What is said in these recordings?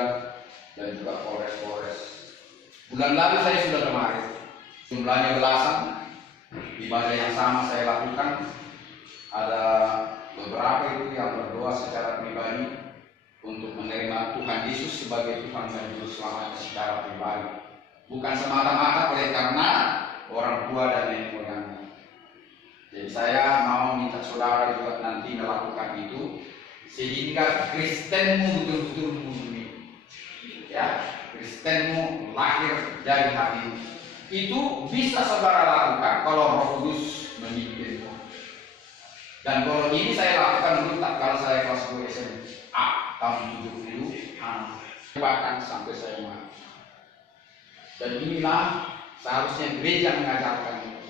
gereja dan juga Polres. Bulan lalu saya sudah kemarin, jumlahnya belasan. Ibadah yang sama saya lakukan. Ada beberapa itu yang berdoa secara pribadi untuk menerima Tuhan Yesus sebagai Tuhan dan Juru Selamat secara pribadi, bukan semata-mata oleh karena orang tua dan nenek moyangnya. Jadi saya mau minta saudara juga nanti melakukan itu sehingga Kristenmu betul-betul murni. Ya, Kristenmu lahir dari hati. Itu bisa saudara lakukan kalau Roh Kudus memimpinmu. Dan kalau ini saya lakukan dulu tak kalau saya kelas 2 SMA tahun 70 bahkan sampai saya mati. Dan inilah seharusnya gereja mengajarkan itu.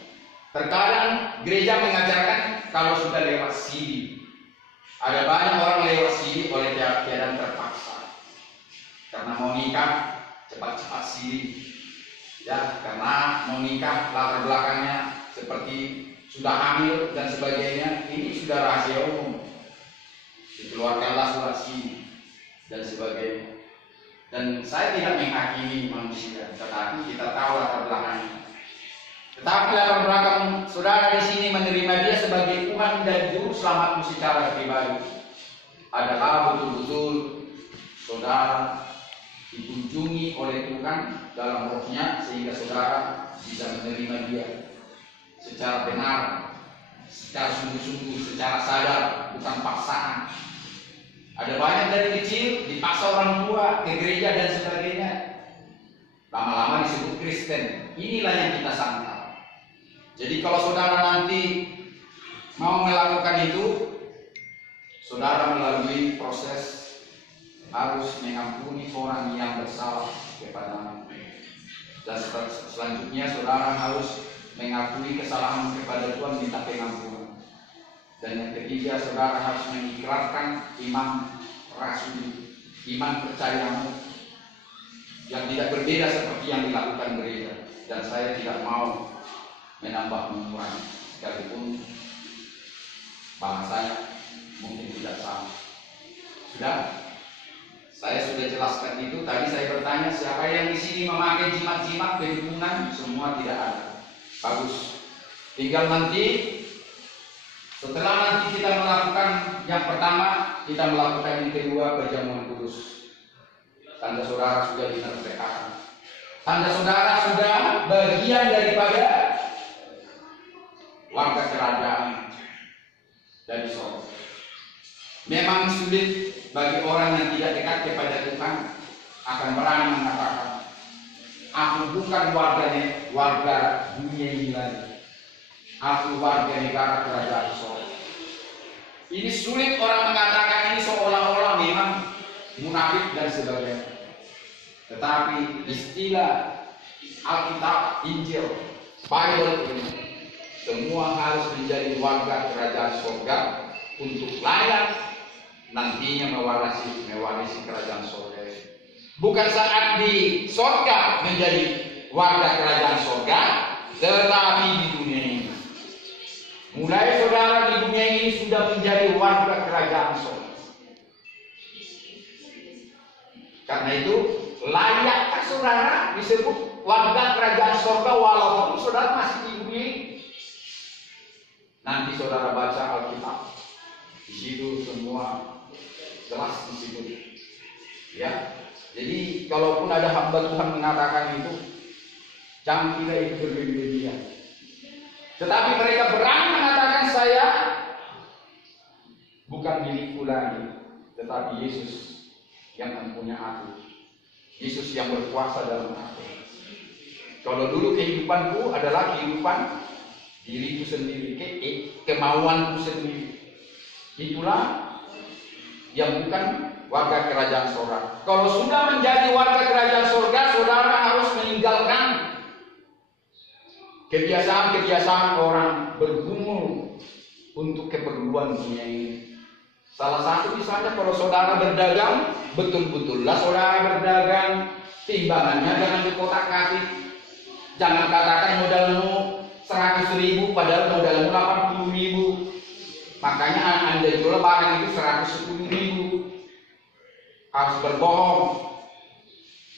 Terkadang gereja mengajarkan kalau sudah lewat CD. Ada banyak orang lewat CD oleh keadaan terpaksa. Karena mau nikah cepat-cepat CD. Ya, karena mau nikah latar belakangnya seperti sudah hamil dan sebagainya, ini sudah rahasia umum. Dikeluarkanlah surat CD dan sebagainya. Dan saya tidak menghakimi manusia, tetapi kita tahu latar belakangnya. Tetapi latar belakang saudara di sini menerima dia sebagai Tuhan dan Juru Selamatmu secara pribadi adalah betul-betul saudara dikunjungi oleh Tuhan dalam rohnya sehingga saudara bisa menerima dia secara benar, secara sungguh-sungguh, secara sadar, bukan paksaan. Ada banyak dari kecil dipaksa orang tua ke gereja dan sebagainya. Lama-lama disebut Kristen. Inilah yang kita sangkal. Jadi kalau saudara nanti mau melakukan itu, saudara melalui proses harus mengampuni orang yang bersalah kepadamu. Dan selanjutnya saudara harus mengakui kesalahan kepada Tuhan, minta pengampunan. Dan yang ketiga, saudara harus mengikrarkan iman rasuli, iman percayamu yang tidak berbeda seperti yang dilakukan gereja. Dan saya tidak mau menambah mengurangi, sekalipun bahasanya mungkin tidak sama. Sudah? Saya sudah jelaskan itu. Tadi saya bertanya siapa yang di sini memakai jimat-jimat kedukunan, semua tidak ada. Bagus. Tinggal nanti setelah nanti kita melakukan yang pertama, kita melakukan yang kedua, perjamuan kudus. Tanda saudara sudah disertakan. Tanda saudara sudah bagian daripada warga kerajaan dari sorga. Memang sulit bagi orang yang tidak dekat kepada Tuhan akan berani mengatakan, aku bukan warga dunia ini lagi. Aku warga negara kerajaan sorga. Ini sulit orang mengatakan ini seolah-olah memang munafik dan sebagainya. Tetapi istilah Alkitab, Injil, Bible ini semua harus menjadi warga kerajaan sorga untuk layak nantinya mewarisi kerajaan sorga. Bukan saat di sorga menjadi warga kerajaan sorga, tetapi di dunia ini. Mulai saudara di dunia ini sudah menjadi warga kerajaan sorga. Karena itu layakkah saudara disebut warga kerajaan sorga walaupun saudara masih di dunia ini? Nanti saudara baca Alkitab, di situ semua jelas disebut. Ya, jadi kalaupun ada hamba Tuhan mengatakan itu, jangan kita itu berlebihan. Tetapi mereka berani mengatakan saya bukan diriku lagi, tetapi Yesus yang mempunyai aku. Yesus yang berkuasa dalam aku. Kalau dulu kehidupanku adalah kehidupan diriku sendiri, kemauanku sendiri. Itulah yang bukan warga kerajaan sorga. Kalau sudah menjadi warga kerajaan sorga, saudara harus meninggalkan kebiasaan-kebiasaan orang bergumul untuk keperluan dunia ini. Salah satu misalnya kalau saudara berdagang, betul-betullah saudara berdagang, timbangannya jangan dikotak-katik. Jangan katakan modalmu 100.000 padahal modalmu 80.000. Makanya Anda jual barang itu 110.000. Harus berbohong.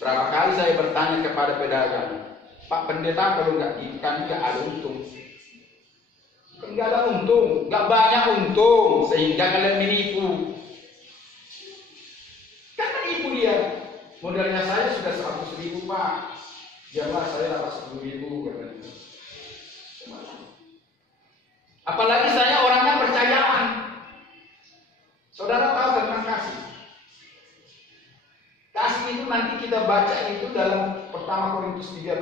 Berapa kali saya bertanya kepada pedagang, Pak Pendeta, kalau nggak ikan nggak ada untung. Nggak ada untung, nggak banyak untung, sehingga kalian menipu. Kan menipu dia. Modalnya saya sudah 100.000 Pak. Ya Pak, saya dapat 10.000 katanya. Apalagi saya orangnya percayaan. Saudara tahu tentang kasih. Kasih itu nanti kita baca itu dalam pertama Korintus 13,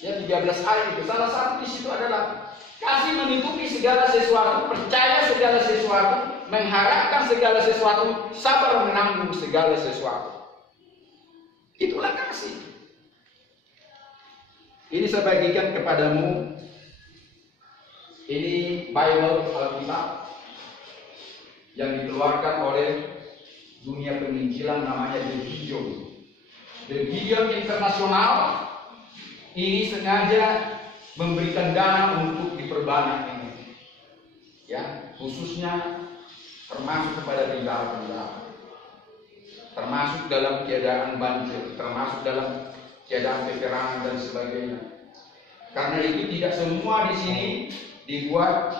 ya 13 ayat itu. Salah satu di situ adalah kasih menutupi segala sesuatu, percaya segala sesuatu, mengharapkan segala sesuatu, sabar menanggung segala sesuatu. Itulah kasih. Ini saya bagikan kepadamu. Ini Bible Alkitab yang dikeluarkan oleh dunia penginjilan, namanya The Gideon. The Gideon Internasional ini sengaja memberikan dana untuk diperbanyak ini, ya, khususnya termasuk kepada penjara-penjara, termasuk dalam keadaan banjir, termasuk dalam keadaan peperangan dan sebagainya. Karena itu tidak semua di sini dibuat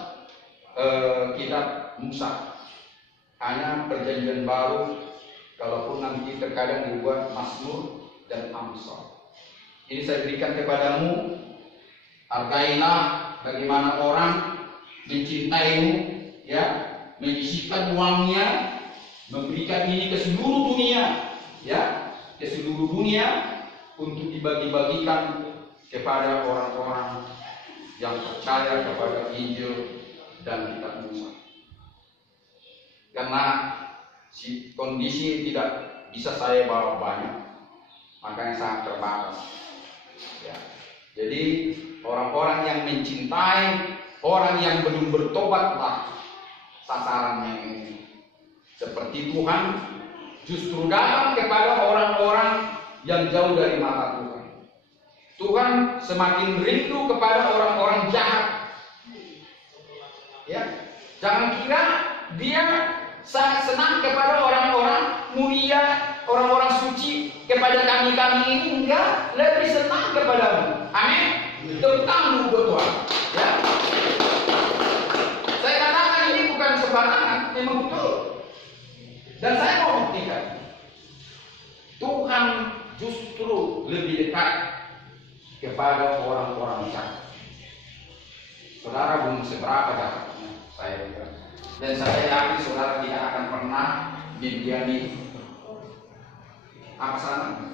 kitab Musa, hanya perjanjian baru, kalaupun nanti terkadang dibuat Mazmur dan Amsal. Ini saya berikan kepadamu. Hargailah bagaimana orang mencintaimu, ya, menyisihkan uangnya, memberikan ini ke seluruh dunia, ya, ke seluruh dunia untuk dibagi-bagikan kepada orang-orang yang percaya kepada Injil dan kitab Musa. Karena kondisi tidak bisa saya bawa banyak, makanya sangat terbatas. Ya. Jadi orang-orang yang mencintai, orang yang belum bertobatlah sasarannya ini. Seperti Tuhan justru datang kepada orang-orang yang jauh dari mata Tuhan. Tuhan semakin rindu kepada orang-orang jahat. Ya, jangan kira dia sangat senang kepada orang-orang mulia, orang-orang suci, kepada kami-kami ini enggak, lebih senang kepadamu. Amin. Tentang Tuhan. Ya. Saya katakan ini bukan sembarangan, memang betul. Dan saya mau buktikan, Tuhan justru lebih dekat kepada orang-orang jahat. Saudara belum seberapa jahatnya, saya kira. Dan saya yakin saudara tidak akan pernah didiami apa sana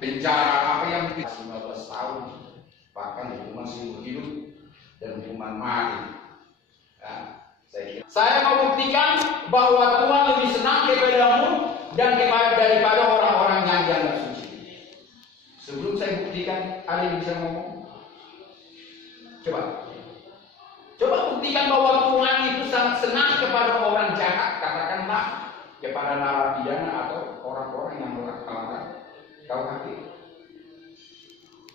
penjara apa yang 15 tahun, bahkan hukuman seumur hidup dan hukuman mati. Ya, saya mau buktikan bahwa Tuhan lebih senang kepadamu dan daripada orang-orang yang tidak suci. Sebelum saya buktikan, ada yang bisa ngomong? Coba buktikan bahwa Tuhan itu sangat senang kepada orang jahat, katakanlah kepada narapidana atau orang-orang yang melanggar KUHP.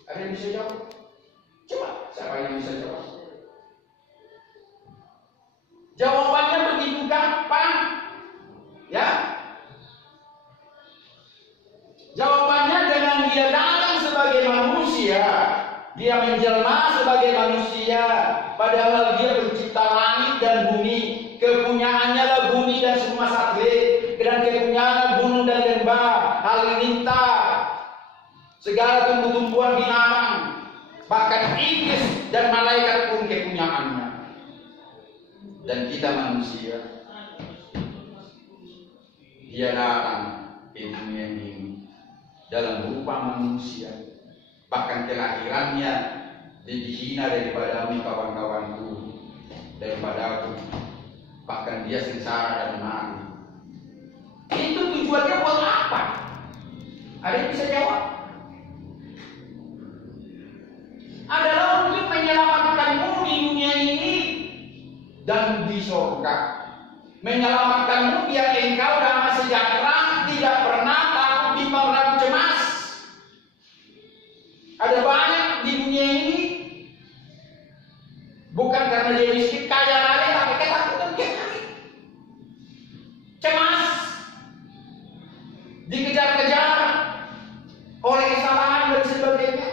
Ada yang bisa jawab? Coba, siapa yang bisa jawab? Jawabannya begitu gampang, ya. Jawabannya dengan dia datang sebagai manusia, dia menjelma sebagai manusia, padahal dia pencipta langit dan bumi, kepunyaannya lah bumi dan semua satelit, dan kepunyaannya gunung dan lembah, halilintar, segala tumbuh-tumbuhan binatang, bahkan iblis dan malaikat pun kepunyaannya. Dan kita manusia, dia datang ke dunia ini dalam rupa manusia, bahkan kelahirannya lebih hina daripada kami kawan-kawanku, daripada aku, bahkan dia sengsara dan mati. Itu tujuannya buat apa? Ada yang bisa jawab? Adalah untuk menyelamatkanmu di dunia ini dan di surga. Menyelamatkanmu biar engkau damai sejahtera, tidak pernah takut bimbang cemas. Ada banyak di dunia ini bukan karena dia miskin kaya raya, tapi ketakutan cemas. dikejar-kejar oleh kesalahan dan sebagainya,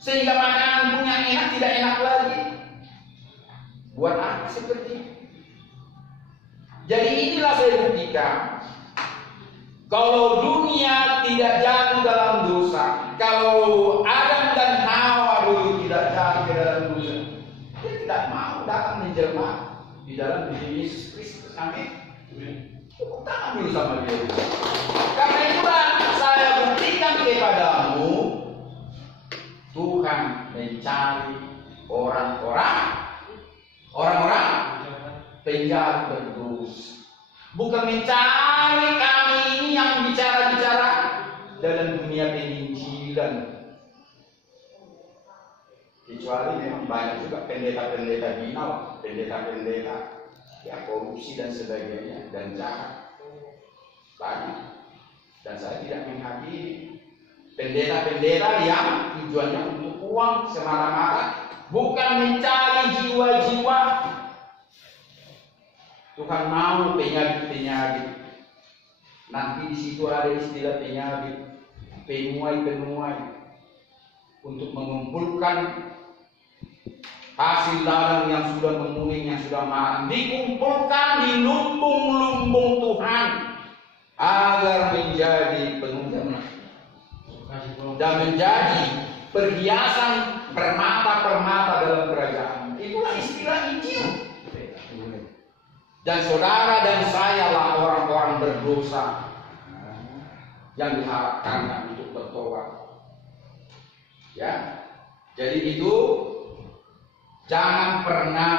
sehingga makanan pun yang enak tidak enak lagi. Buat apa seperti itu? Jadi inilah saya buktikan, kalau dunia tidak jatuh dalam dosa, kalau Adam dan Hawa dulu tidak jatuh ke dalam dosa, dia tidak mau datang menjelma di dalam diri Yesus Kristus. Amin. Tepuk tangan dulu sama dia. Karena itulah saya buktikan kepadamu, Tuhan mencari orang-orang penjahat berdosa. Bukan mencari kami ini yang bicara-bicara dalam dunia penginjilan. Kecuali memang banyak juga pendeta-pendeta binal, pendeta-pendeta yang korupsi dan sebagainya dan jahat. Banyak. Dan saya tidak menghakimi pendeta-pendeta yang tujuannya untuk uang semata-mata, bukan mencari jiwa-jiwa. Tuhan mau penyakit-penyakit. Nanti di situ ada istilah penyakit, penuai-penuai, untuk mengumpulkan hasil ladang yang sudah menguning, yang sudah matang, dikumpulkan di lumbung-lumbung Tuhan agar menjadi penunjang dan menjadi perhiasan permata-permata dalam kerajaan. Itulah istilah Injil. Dan saudara dan saya lah orang-orang berdosa yang diharapkan untuk bertobat. Ya, jadi itu jangan pernah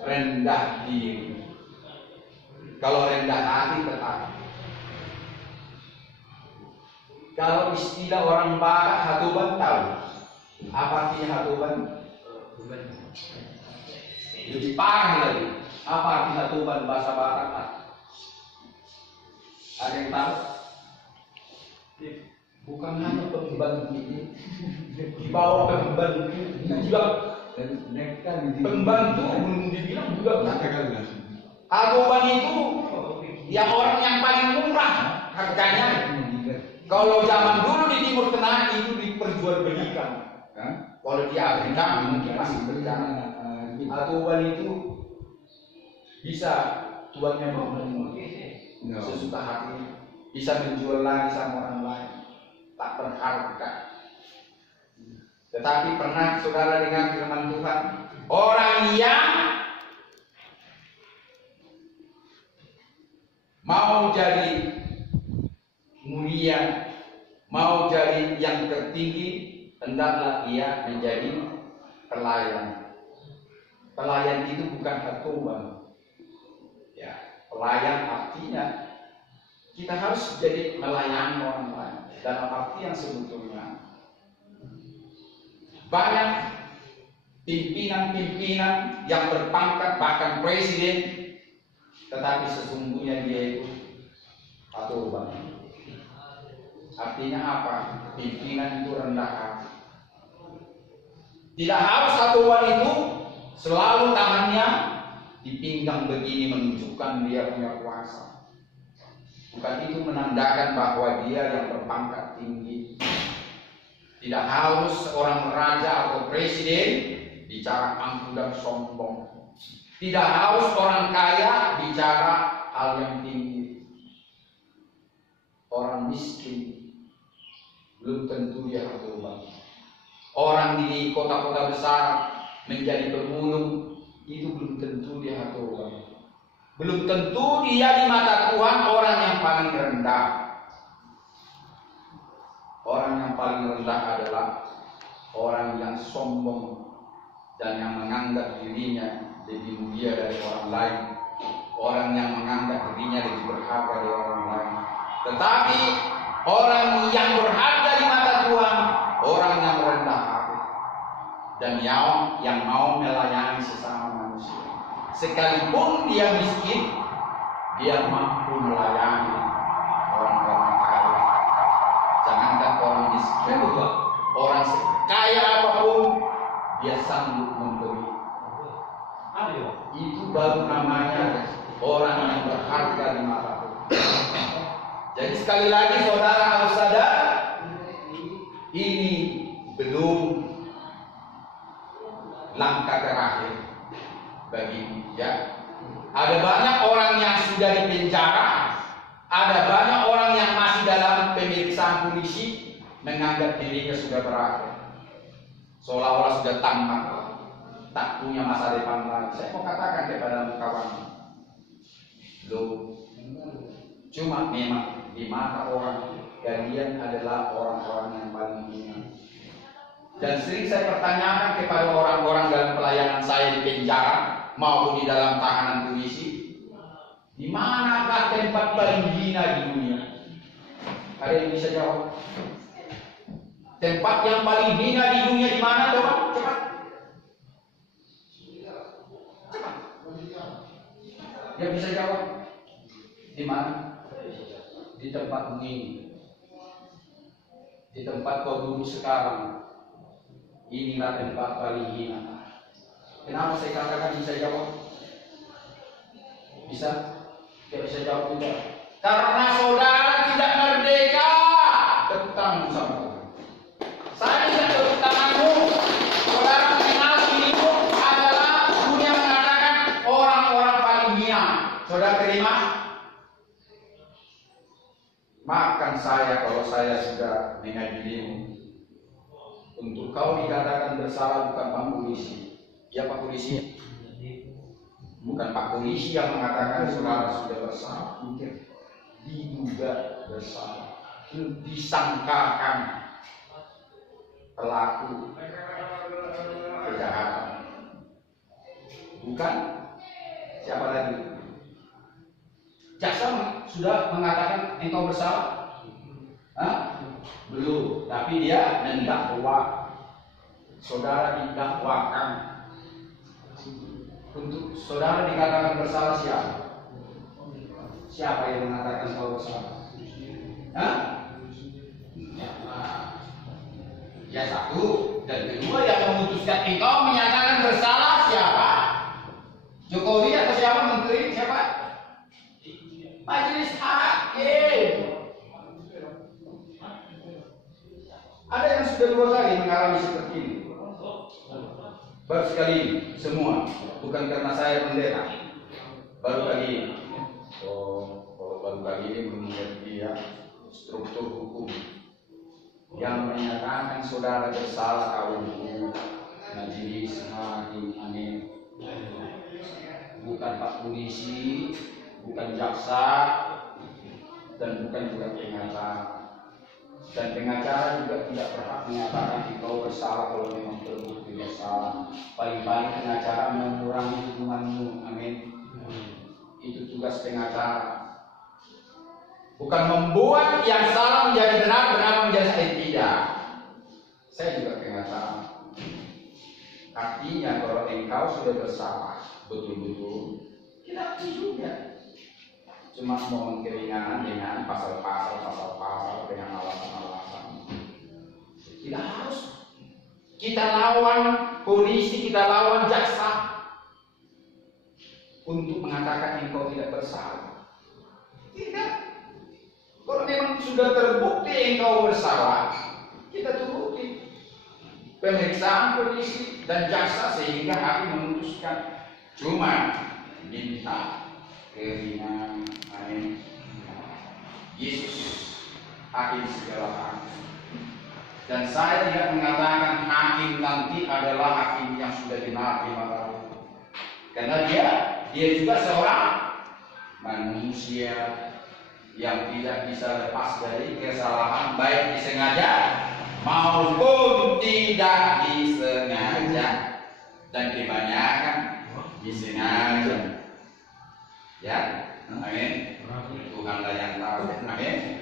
rendah diri. Kalau rendah hati tetap. Kalau istilah orang Batak hatuban tahu apa artinya hatuban? Lebih parah lagi. Apa arti hatuban bahasa Batak? Ada yang tahu? Bukan hanya pembantu ini, di bawah pembantu juga pembantu belum dibilang juga. Hatuban itu yang orang yang paling murah harganya. Kalau zaman dulu di Timur Tengah itu diperjualbelikan. Kalau di Afrika mungkin masih berjalan. Hatuban itu bisa tuannya mau sesuka hati, bisa menjual lagi sama orang lain, tak berharga. Tetapi pernah saudara dengar firman Tuhan, orang yang mau jadi mulia, mau jadi yang tertinggi, hendaklah ia menjadi pelayan. Pelayan itu bukan hatuban. Ya, pelayan artinya kita harus jadi melayani orang lain dalam arti yang sebetulnya. Banyak pimpinan-pimpinan yang berpangkat bahkan presiden, tetapi sesungguhnya dia itu hatuban. Artinya apa? Pimpinan itu rendah hati. Tidak harus hatuban itu selalu tangannya di pinggang begini menunjukkan dia punya kuasa. Bukan itu menandakan bahwa dia yang berpangkat tinggi. Tidak harus seorang raja atau presiden bicara angkuh dan sombong. Tidak harus orang kaya bicara hal yang tinggi. Orang miskin belum tentu dia hatuban. Orang di kota-kota besar menjadi pemulung itu belum tentu dia hatuban. Belum tentu dia di mata Tuhan orang yang paling rendah. Orang yang paling rendah adalah orang yang sombong dan yang menganggap dirinya lebih mulia dari orang lain. Orang yang menganggap dirinya lebih berharga dari orang lain. Tetapi orang yang berharga di mata Tuhan, orang yang rendah hati dan yang mau melayani sesama manusia. Sekalipun dia miskin, dia mampu melayani orang-orang kaya. Jangankan orang miskin, orang sekaya apapun dia sanggup memberi. Itu baru namanya orang yang berharga di mata Tuhan. Jadi sekali lagi saudara harus sadar, ini belum langkah terakhir bagi ya. Ada banyak orang yang sudah dipenjara, ada banyak orang yang masih dalam pemeriksaan polisi menganggap dirinya sudah berakhir, seolah-olah sudah tamat, tak punya masa depan lagi. Saya mau katakan kepada kawan, loh, cuma memang di mata orang kalian adalah orang-orang yang paling hina. Dan sering saya pertanyakan kepada orang-orang dalam pelayanan saya di penjara maupun di dalam tahanan polisi, di manakah tempat paling hina di dunia? Ada yang bisa jawab? Tempat yang paling hina di dunia di mana, coba? Cepat. Cepat. Yang bisa jawab? Di mana? Di tempat ini. Di tempat kau duduk sekarang. Inilah tempat paling hina. Kenapa saya katakan bisa jawab? Bisa? Tidak bisa jawab juga. Karena saudara tidak merdeka. Tepuk tangan sama Tuhan. Saya tidak tepuk tanganmu. Saudara mengenal dirimu adalah dunia mengatakan orang-orang paling hina. Saudara terima? Maafkan saya kalau saya sudah mengadilimu. Untuk kau dikatakan bersalah bukan Pak Polisi. Ya Pak Polisi. Bukan Pak Polisi yang mengatakan saudara sudah bersalah. Diduga bersalah. Disangkakan pelaku kejahatan. Bukan? Siapa lagi? Jaksa sudah mengatakan engkau bersalah? Hah? Belum, tapi dia mendakwa. Saudara didakwakan. Untuk saudara dikatakan bersalah siapa? Siapa yang mengatakan kau bersalah? Hah? Ya satu, dan kedua yang memutuskan engkau menyatakan bersalah siapa? Jokowi atau siapa? Menteri siapa? Majelis Hakim. Ada yang sudah 2 kali mengalami seperti ini. Baru sekali ini, semua. Bukan karena saya pendeta. Baru kali ini. Kalau baru kali ini mengerti ya struktur hukum yang menyatakan saudara bersalah kawan Majelis Hakim. Amin. Bukan Pak Polisi, bukan jaksa, dan bukan juga pengacara. Dan pengacara juga tidak berhak menyatakan engkau bersalah kalau memang terbukti bersalah. Paling-paling pengacara mengurangi hukumanmu. Amin. Itu tugas pengacara. Bukan membuat yang salah menjadi benar, benar menjadi salah. Tidak. Saya juga pengacara. Artinya kalau engkau sudah bersalah betul-betul, kita juga. Cuma mohon keringanan dengan pasal-pasal dengan alasan-alasan. Tidak harus. Kita lawan polisi, kita lawan jaksa untuk mengatakan engkau tidak bersalah. Tidak. Kalau memang sudah terbukti engkau bersalah, kita turuti pemeriksaan polisi dan jaksa sehingga hakim memutuskan. Cuma minta keringanan. Amin. Yesus hakim segala hakim. Dan saya tidak mengatakan hakim nanti adalah hakim yang sudah benar di mata hukum. Karena dia juga seorang manusia yang tidak bisa lepas dari kesalahan, baik disengaja maupun tidak disengaja. Dan kebanyakan disengaja. Ya, amin. Tuhanlah yang tahu. Amin.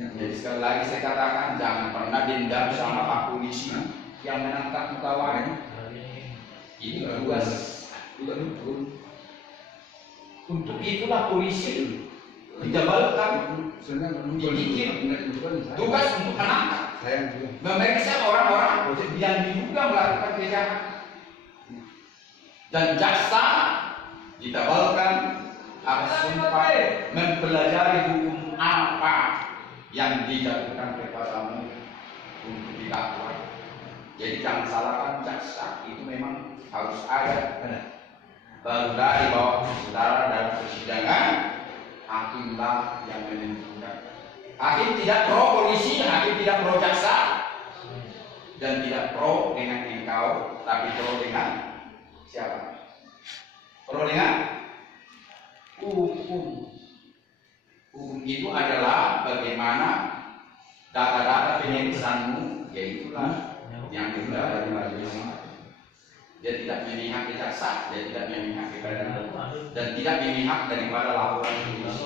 Jadi sekali lagi saya katakan, jangan pernah dendam sama Pak Polisi yang menangkap kawan. Ini tugas. Untuk itulah polisi dijabalkan, dibikin tugas untuk menangkap, memeriksa orang-orang yang diduga melakukan kejahatan. Dan jaksa ditabalkan atas sumpah mempelajari hukum apa yang dijatuhkan kepadamu untuk didakwa. Jadi jangan salahkan jaksa, itu memang harus ada. Baru dari bawah saudara dalam persidangan, hakimlah yang menentukan. Hakim tidak pro polisi, hakim tidak pro jaksa, dan tidak pro dengan engkau, tapi pro dengan siapa? Pro dengan hukum. Hukum itu adalah bagaimana data-data penyelesaianmu, yaitulah yang keluar dari majelis. Dia tidak memihak ke jaksa, dia tidak memihak kepada dan tidak memihak daripada laporan polisi.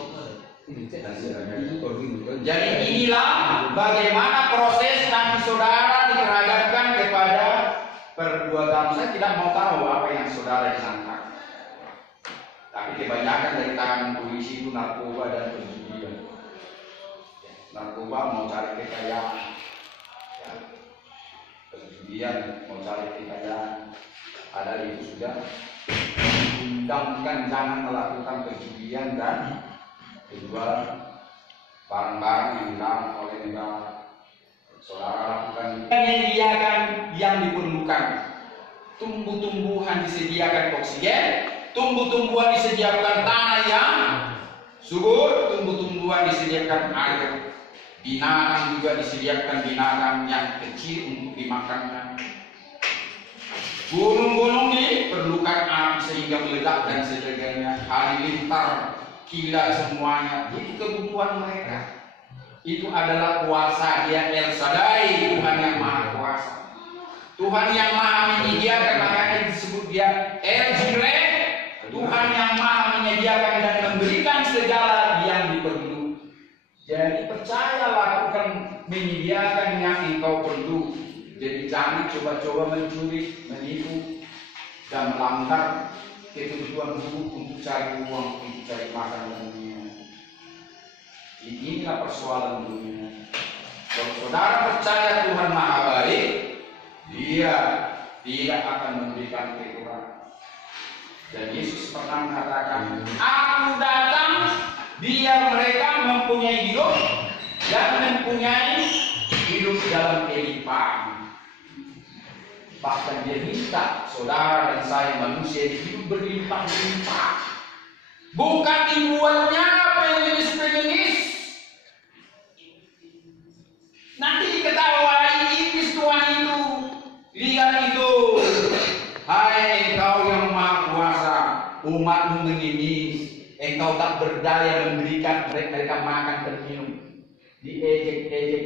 Jadi inilah bagaimana proses nanti saudara dikeragakan kepada perbuatan. Saya tidak mau tahu apa yang saudara disangka, tapi kebanyakan dari tangan polisi itu narkoba dan perjudian. Narkoba mau cari kekayaan, perjudian mau cari kekayaan. Padahal itu sudah diundangkan jangan melakukan perjudian dan penjualan barang-barang yang dilarang oleh negara. Saudara lakukan menyediakan yang diperlukan. Tumbuh-tumbuhan disediakan oksigen, tumbuh-tumbuhan disediakan tanah yang subur, tumbuh-tumbuhan disediakan air. Binatang juga disediakan binatang yang kecil untuk dimakannya. Gunung-gunung diperlukan api sehingga meledak dan sebagainya. Halilintar, kilat semuanya. Itu kebutuhan mereka. Itu adalah kuasa Dia El Shaddai, Tuhan yang Maha Kuasa. Tuhan yang Maha menyediakan, makanya disebut Dia El Jireh, Tuhan yang Maha menyediakan dan memberikan segala yang diperlukan. Jadi percaya, lakukan menyediakan yang engkau perlu. Jadi jangan coba-coba mencuri, menipu, dan melanggar ketentuan hukum untuk cari uang, untuk cari makan dan dunia. Inilah persoalan dunia. Kalau saudara percaya Tuhan Maha Baik, Dia tidak akan memberikan kekurangan. Dan Yesus pernah mengatakan, Aku datang biar mereka mempunyai hidup dan mempunyai hidup dalam kelimpahan. Bahkan Dia minta saudara dan saya manusia hidup berlimpah-limpah. Bukan dibuatnya pengemis-pengemis. Nanti diketahui iblis Tuhan itu. Lihat itu. Hai engkau yang Maha Kuasa, umatmu mengemis. Engkau tak berdaya memberikan mereka makan dan minum. Diejek-ejek.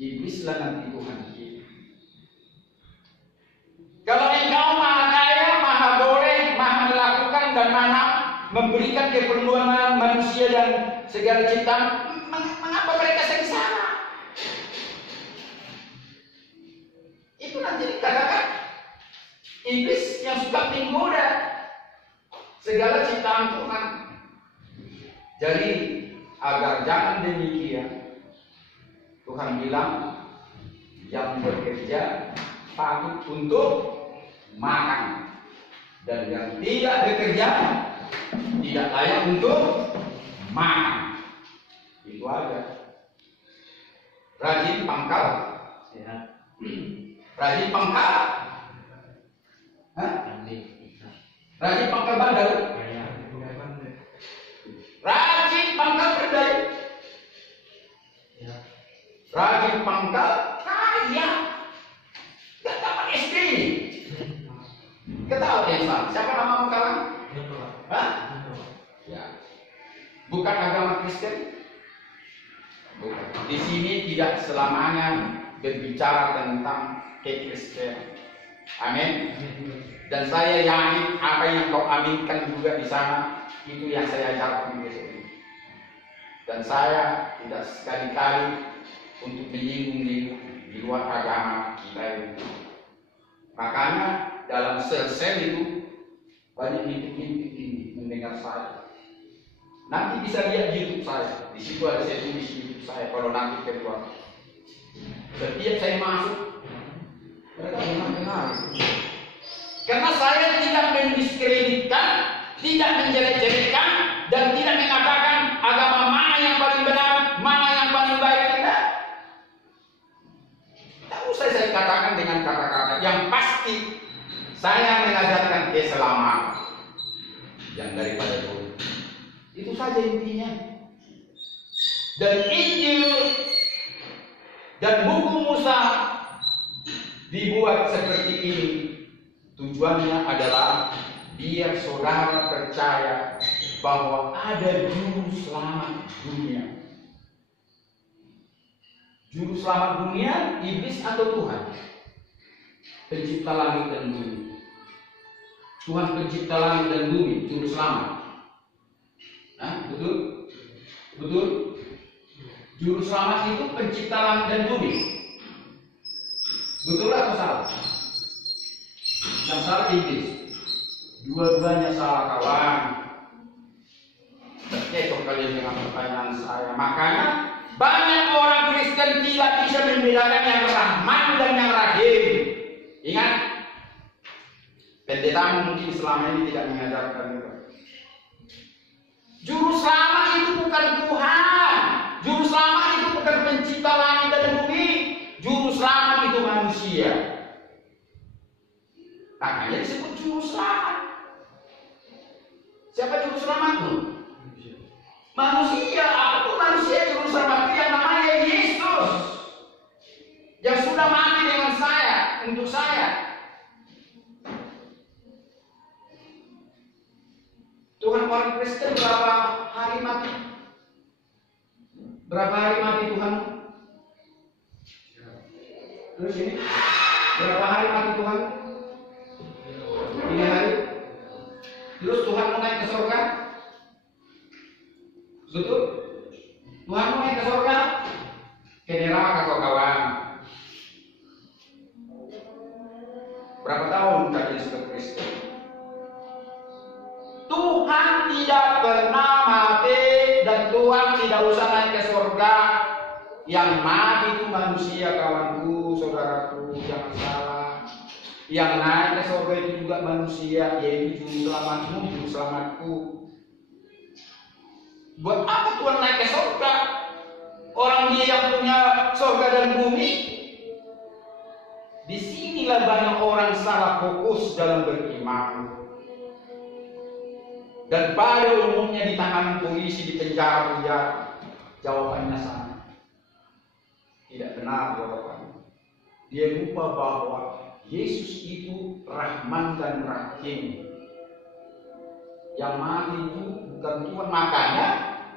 Iblislah nanti Tuhan. Kalau engkau Maha Kaya, Maha boleh, Maha melakukan dan Maha memberikan keperluan manusia dan segala ciptaan, mengapa mereka sengsara? Itu nanti dikatakan iblis yang suka menggoda segala ciptaan Tuhan. Jadi agar jangan demikian, Tuhan bilang yang bekerja patut untuk makan, dan yang tidak bekerja tidak layak untuk makan. Itu aja. Rajin pangkal, ya. Rajin pangkal, rajin pangkal bandar, rajin pangkal berdaya, rajin pangkal kaya. Gak dapat SD. Ketahui Eva, siapa nama kawan? Hah? Ya. Bukan agama Kristen. Bukan. Di sini tidak selamanya berbicara tentang kekristenan. Amin. Dan saya yakin apa yang kau aminkan juga di sana itu yang saya ajarkan besok ini. Dan saya tidak sekali-kali untuk menyinggung di luar agama kita itu. Makanya dalam sel-sel itu banyak mimpi-mimpi ini mendengar saya. Nanti bisa lihat di YouTube saya. Di situ ada saya tulis di YouTube saya kalau nanti keluar. Setiap saya masuk, mereka dengar. Karena saya tidak mendiskreditkan, tidak menjelek-jelekkan, dan tidak mengatakan agama mana yang paling benar, mana yang paling Itu saja intinya. Dan Injil dan buku Musa dibuat seperti ini. Tujuannya adalah biar saudara percaya bahwa ada juru selamat dunia. Juru selamat dunia, iblis atau Tuhan? Pencipta langit dan bumi. Tuhan pencipta langit dan bumi, juru selamat. Nah, betul? Betul? Juru selamat itu pencipta langit dan bumi. Betul atau salah? Yang salah iblis. Dua-duanya salah, kawan. Cocok kalian dengan pertanyaan saya. Makanya banyak orang Kristen tidak bisa membedakan yang Rahman dan yang Rahim. Ingat, pendeta mungkin selama ini tidak mengajarkan itu. Juru selamat itu bukan Tuhan. Juru selamat itu bukan pencipta langit dan bumi. Juru selamat itu manusia. Makanya disebut juru selamat. Siapa juru selamatmu? Manusia. Aku manusia juru selamat yang namanya Yesus, yang sudah mati dengan saya, untuk saya. Tuhan orang Kristen berapa hari mati? Berapa hari mati Tuhan? Terus ini berapa hari mati Tuhan? 3 hari. Terus Tuhan mau naik ke surga? Betul? Tuhan mau naik ke surga? Ke neraka kau kawan. Berapa tahun kalian sudah Kristen? Tuhan tidak pernah mati dan Tuhan tidak usah naik ke surga. Yang mati itu manusia, kawanku, saudaraku, jangan salah. Yang naik ke surga itu juga manusia, yaitu juru selamatmu, juru selamatku. Buat apa Tuhan naik ke surga? Orang dia yang punya surga dan bumi. Disinilah banyak orang salah fokus dalam beriman. Dan pada umumnya di tangan polisi, di penjara, jawabannya sama. Tidak benar jawabannya. Dia lupa bahwa Yesus itu Rahman dan Rahim. Yang mati itu bukan Tuhan. Makanya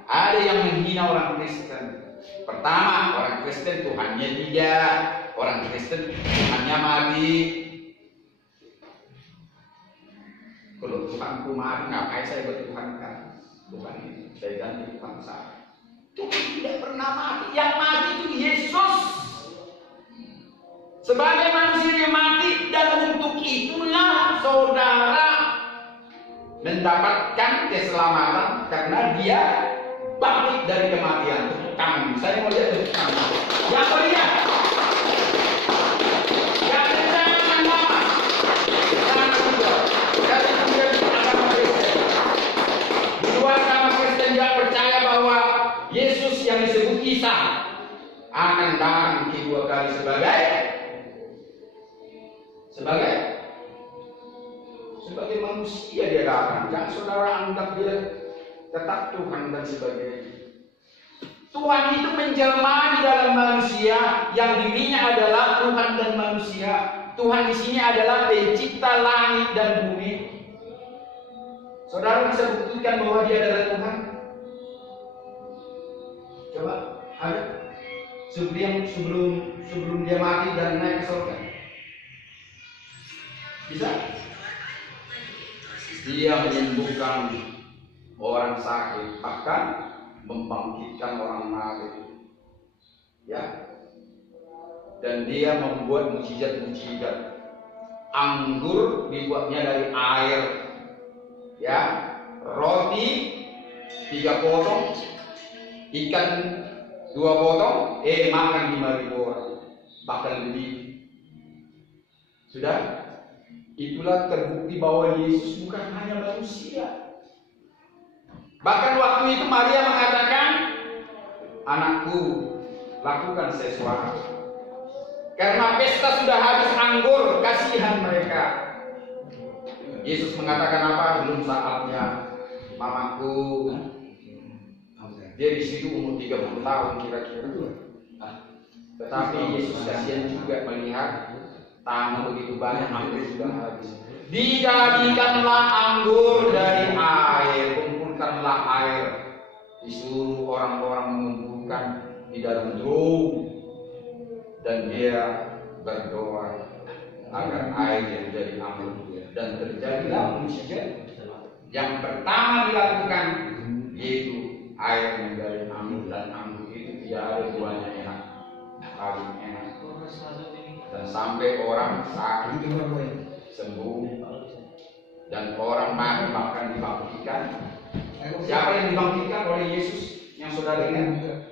ada yang menghina orang Kristen. Pertama, orang Kristen Tuhannya tidak. Orang Kristen Tuhannya mati. Kalau Tuhanku mati, ngapain saya bertuhankan? Tuhan itu, saya ganti Tuhan saya. Tuhan tidak pernah mati. Yang mati itu Yesus. Sebagai manusia yang mati, dan untuk itulah saudara mendapatkan keselamatan karena dia bangkit dari kematian. Kamu, saya mau lihat itu. Yang meriah. Yang jangan lama. Jangan juga. Jadi kemudian agama Kristen. Di luar agama Kristen tidak percaya bahwa Yesus yang disebut Isa akan datang kedua kali sebagai manusia dia datang. Jangan saudara anggap dia tetap Tuhan dan sebagainya. Tuhan itu menjelma di dalam manusia yang dirinya adalah Tuhan dan manusia. Tuhan di sini adalah pencipta langit dan bumi. Saudara bisa buktikan bahwa dia adalah Tuhan? Coba, ada sebelum dia mati dan naik ke surga. Bisa? Dia menyembuhkan orang sakit, bahkan membangkitkan orang mati. Ya. Dan dia membuat mukjizat-mukjizat. Anggur dibuatnya dari air. Ya. Roti 3 potong, ikan 2 potong, makan 5.000 orang, bahkan lebih. Sudah? Itulah terbukti bahwa Yesus bukan hanya manusia. Bahkan waktu itu Maria mengatakan, anakku, lakukan sesuatu. Karena pesta sudah habis anggur, kasihan mereka. Yesus mengatakan apa? Belum saatnya, mamaku. Dia di situ umur 30 tahun kira-kira. Nah, tetapi Yesus kasihan juga melihat tamu begitu banyak, hampir sudah habis. Dijadikanlah anggur dari air, kumpulkanlah air. Disuruh orang-orang mengumpulkan di dalam drum, dan dia berdoa agar air yang jadi anggur, dan terjadilah mujizat. Yang pertama dilakukan yaitu air menjadi anggur, dan anggur itu tidak ada duanya enak, paling enak. Dan sampai orang sakit sembuh, dan orang mati bahkan dibangkitkan. Siapa yang dibangkitkan oleh Yesus yang saudara ingat?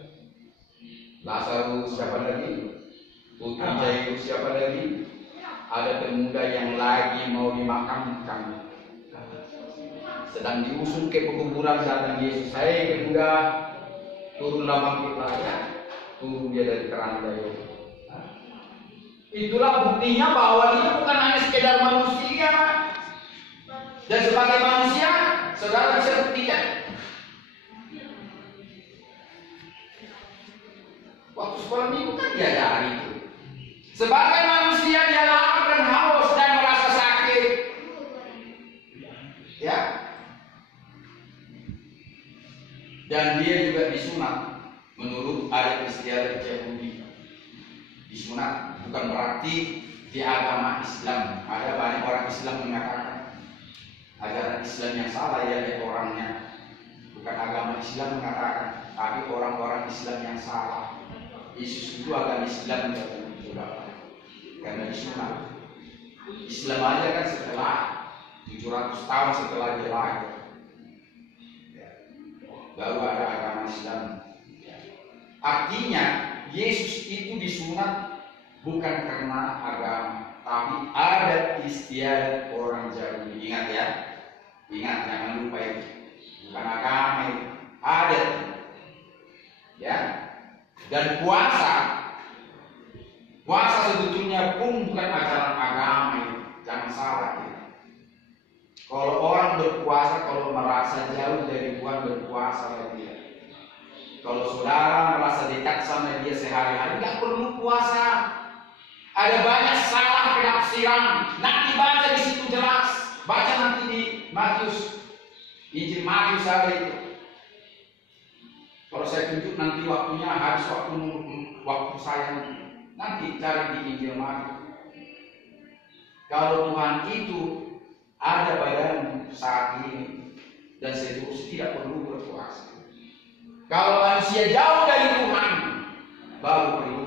Lazarus, siapa lagi? Putri Jairus, siapa lagi? Ada pemuda yang lagi mau dimakamkan, sedang diusung ke pekuburan. Datang Yesus, "Hai pemuda, turunlah, bangkitlah ya." Turun dia dari keranda itu. Itulah buktinya bahwa dia bukan hanya sekedar manusia. Dan sebagai manusia, saudara bisa buktikan. Waktu sekolah minggu kan diajari itu. Sebagai manusia dia lapar dan haus dan merasa sakit. Ya. Dan dia juga disunat menurut adat istiadat Yahudi. Disunat bukan berarti di agama Islam. Ada banyak orang Islam mengatakan ajaran Islam yang salah ya dari orangnya. Bukan agama Islam mengatakan, tapi orang-orang Islam yang salah. Yesus itu agama Islam karena disunat. Islam aja kan setelah 700 tahun setelah dia lahir, baru ada agama Islam. Artinya Yesus itu disunat bukan karena agama, tapi adat istiadat orang Yahudi. Ingat ya, ingat, jangan lupa itu. Bukan agama itu, adat. Ya. Dan puasa sebetulnya pun bukan ajaran agama itu. Jangan salah ya. Kalau orang berpuasa, kalau merasa jauh dari Tuhan, berpuasa lagi ya. Kalau saudara merasa dekat sama dia sehari-hari, nggak perlu puasa. Ada banyak salah penafsiran. Nanti baca di situ jelas. Baca nanti di Matius, Injil Matius ada itu. Kalau saya tunjuk nanti waktunya habis waktu saya nanti cari di Injil Matius. Kalau Tuhan itu ada badan saat ini dan seterusnya, tidak perlu berpuasa. Kalau manusia jauh dari Tuhan, baru perlu